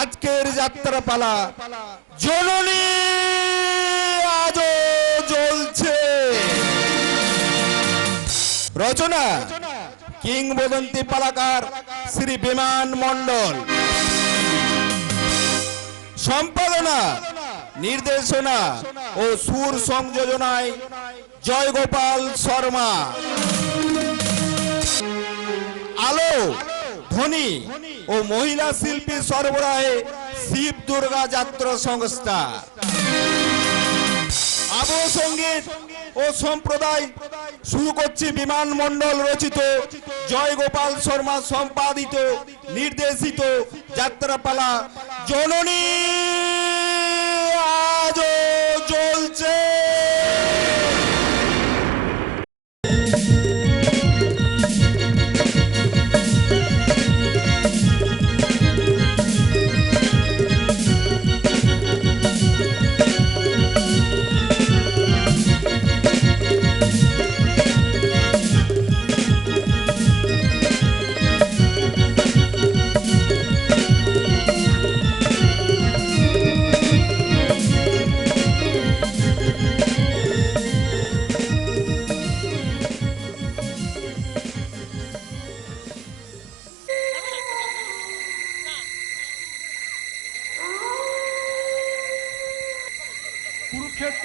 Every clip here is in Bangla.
আজকের যাত্রা পালা জননী আজও জ্বলছে। রচনা কিংবদন্তি পালাকার শ্রী বিমান মণ্ডল। সম্পাদনা, নির্দেশনা ও সুর সংযোজনায় জয়গোপাল শর্মা। আলো, ধ্বনি ও মহিলা শিল্পী সরবরাহে শিব দুর্গা যাত্রা সংস্থা। আবহ সংগীত ও সম্প্রদায় শুরু করছি বিমান মণ্ডল রচিত জয় গোপাল শর্মা সম্পাদিত, নির্দেশিত যাত্রাপালা। জননী, আজও চলছে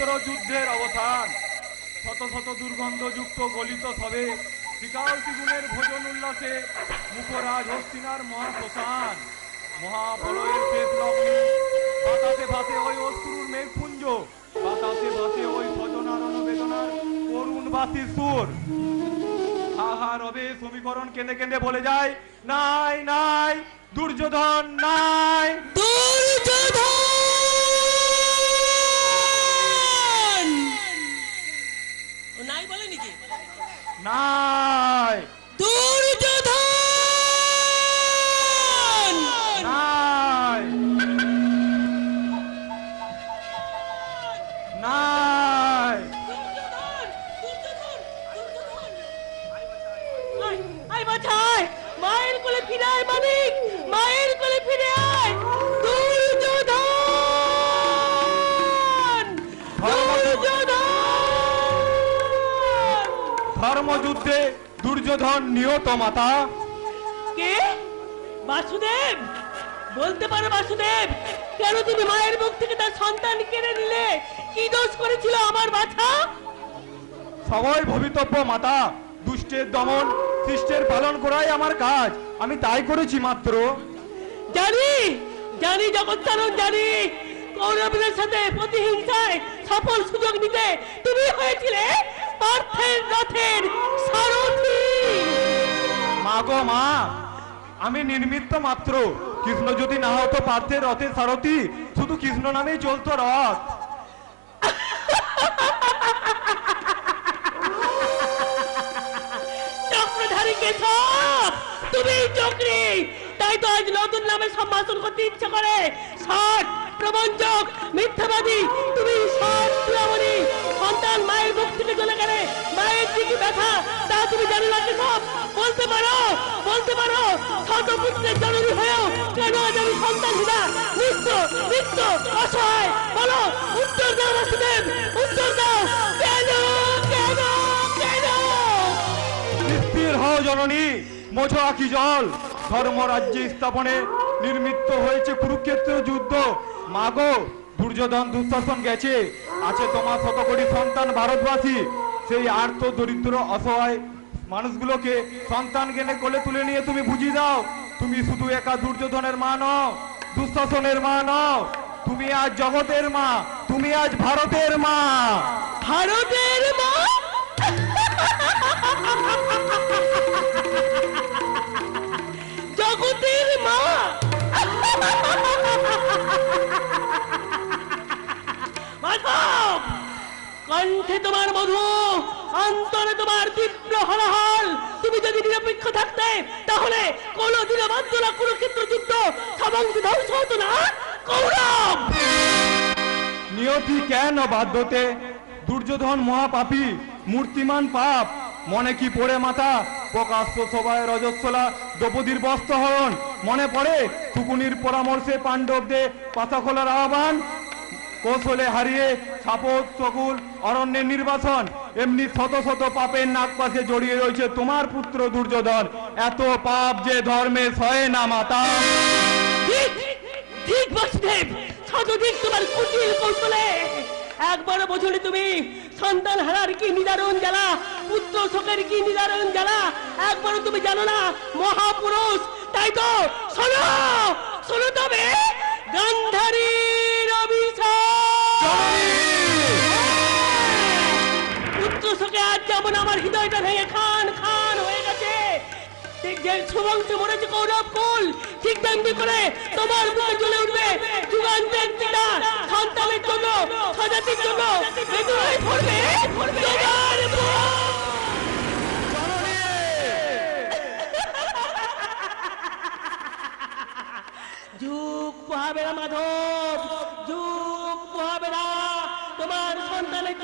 কুরুক্ষেত্র যুদ্ধের অবসান। শত শত দুর্গন্ধযুক্ত গলিত সবে বিকাল দ্বিগুণের ভোজন উল্লাসে মুখরাজ হস্তিনার মহাশ্মশান। মহাপ্রলয়ের শেষ লগ্নে বাতাসে ভাসে ওই অশ্রুর মেঘপুঞ্জ, বাতাসে ভাসে ওই ভজনার অনুবেদনার করুণ বাসির সুর। আহা রবে সমীকরণ কেঁদে কেঁদে বলে যায়, নাই নাই, দুর্যোধন নাই। দুর্যোধন ও নাই বলেনি কি নাই ধর্মযুদ্ধে দুর্যোধন নিহত মাতা। কে? বাসুদেব? বলতে পারো বাসুদেব কেন তুমি মায়ের মুখ থেকে তার সন্তান কেড়ে নিলে? কি দোষ করেছিল আমার বাছা সবাই ভবিতব্য মাতা। দুষ্টের দমন শিষ্টের পালন করাই আমার কাজ। আমি তাই করেছি মাত্র। জানি জানি জগৎকারণ জানি। কৌরবদের সাথে প্রতিহিংসায় সফল সুযোগ নিতে তুমি হয়েছিলে। পার্থের রথের সারথি। মা গো মা আমি নির্মিত মাত্র। কৃষ্ণ যদি না হতো পার্থের রথের সারথি শুধু কৃষ্ণ নামেই চলতো রথ। তুমি চক্রী। তাই তো আজ নতুন নামে সম্ভাষণ করতে ইচ্ছে করে। ষাট প্রবঞ্চক মিথ্যাবাদী তুমি ষাট সন্তান মায়ের মুখ থেকে চলে গেলে মায়ের যে কি ব্যথা, তা তুমি জানো না কেশব বলতে পারো বলতে পারো। ছোট পুত্রের জননী হয়েও কেন আজ আমি সন্তান হিনা? নিত্য নিত্য অসহায়। বলো, উত্তর দাও বাসুদেব উত্তর দাও। কেন কেন কেন? স্থির হও জননী মোছো আখি জল। ধর্মরাজ্য স্থাপনে নির্মিত হয়েছে কুরুক্ষেত্র যুদ্ধ। মাগো দুর্যোধন দুঃশাসন গেছে। আছে তোমার শতকোটি সন্তান ভারতবাসী। সেই আর্থ দরিদ্র, অসহায় মানুষগুলোকে সন্তান জ্ঞানে কোলে তুলে নিয়ে তুমি বুঝিয়ে দাও, তুমি শুধু একা দুর্যোধনের মা নও, দুঃশাসনের মা নও, তুমি আজ জগতের মা, তুমি আজ ভারতের মা। ভারতের মা? জগতের মা? কণ্ঠে তোমার মধু, অন্তরে তোমার তীব্র হলাহল। তুমি যদি নিরপেক্ষ থাকতে, তাহলে কোনদিন বাধ্য না কুরুক্ষেত্র যুদ্ধ সমস্ত ধ্বংস হতো না। কৌরব! নিয়তি কেন বাধ্যতে? দুর্যোধন মহাপাপী, মূর্তিমান পাপ। মনে কি পড়ে মাথা? প্রকাশ সভায় রজস্বলা, দ্রৌপদীর বস্ত্রহরণ। মনে পড়ে? টুকুনির পরামর্শে পাণ্ডবদের পাতা খোলার আহ্বান। কৌশলে হারিয়ে সাপোত সকুল অরণ্যের নির্বাচন এমনি শত শত পাপের নাক পাশে জড়িয়ে রয়েছে তোমার পুত্র দুর্যোধন। এত পাপ যে ধর্মে সয়ে না মাতা। ঠিক বাসুদেব, শতদিক তোমার কুটিল কৌশলে। একবারও বোঝনি তুমি, সন্তান হারার কি নিদারুণ জ্বালা, পুত্র শোকের কি নিদারুণ জ্বালা। একবারও তুমি জানো না, মহাপুরুষ, তাই তো, শোনো শোনো তবে। আমার হৃদয়টা ভেঙে খান খান হয়ে গেছে। ঠিক যে শুভংশ মরেছে কৌরব কুল, ঠিক তেমনি করে তোমার মুখে জ্বলে উঠবে যুগান্তের পিতা, সন্তানের জন্য, স্বজাতির জন্য। যুগ পোহাবে না মাধব।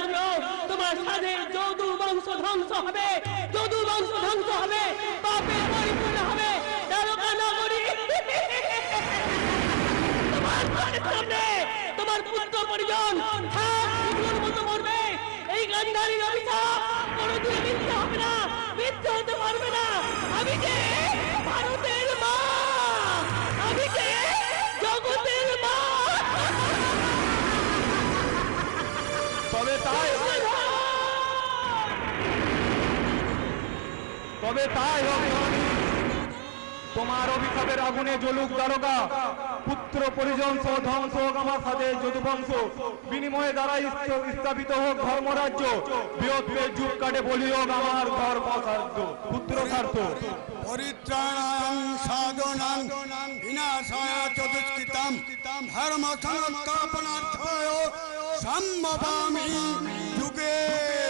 জন্য তোমার সাধের যদু বংশ ধ্বংস হবে, যদু বংশ ধ্বংস হবে পাপে পরিপূর্ণ হবে, দ্বারকা নগরী। তোমার সামনে তোমার পুত্র পরিজন ঠাক কুকুরের মতো মরবে। এই গান্ধারীর অভিশাপ কোনোদিন মিথ্যে হবে না, মিথ্যে হতে পারবে না। আমি যে তবে তাই তোমার অভিশাপের আগুনে জ্বলুক দ্বারকা পুত্র পরিজন সহ ধ্বংস হোক আমার সাথে যদুবংশ বিনিময়ে দ্বারা স্থাপিত হোক ধর্মরাজ্য বৃহত্তের যুগ কাটে বলি হোক আমার ধর্ম সাধ্য, পুত্র স্বার্থ পরিত্রাণাং সাধনাং বিনাশায় চতুষ্কৃতাম, ধর্ম সংস্থাপনার্থায় সম্ভবামি যুগে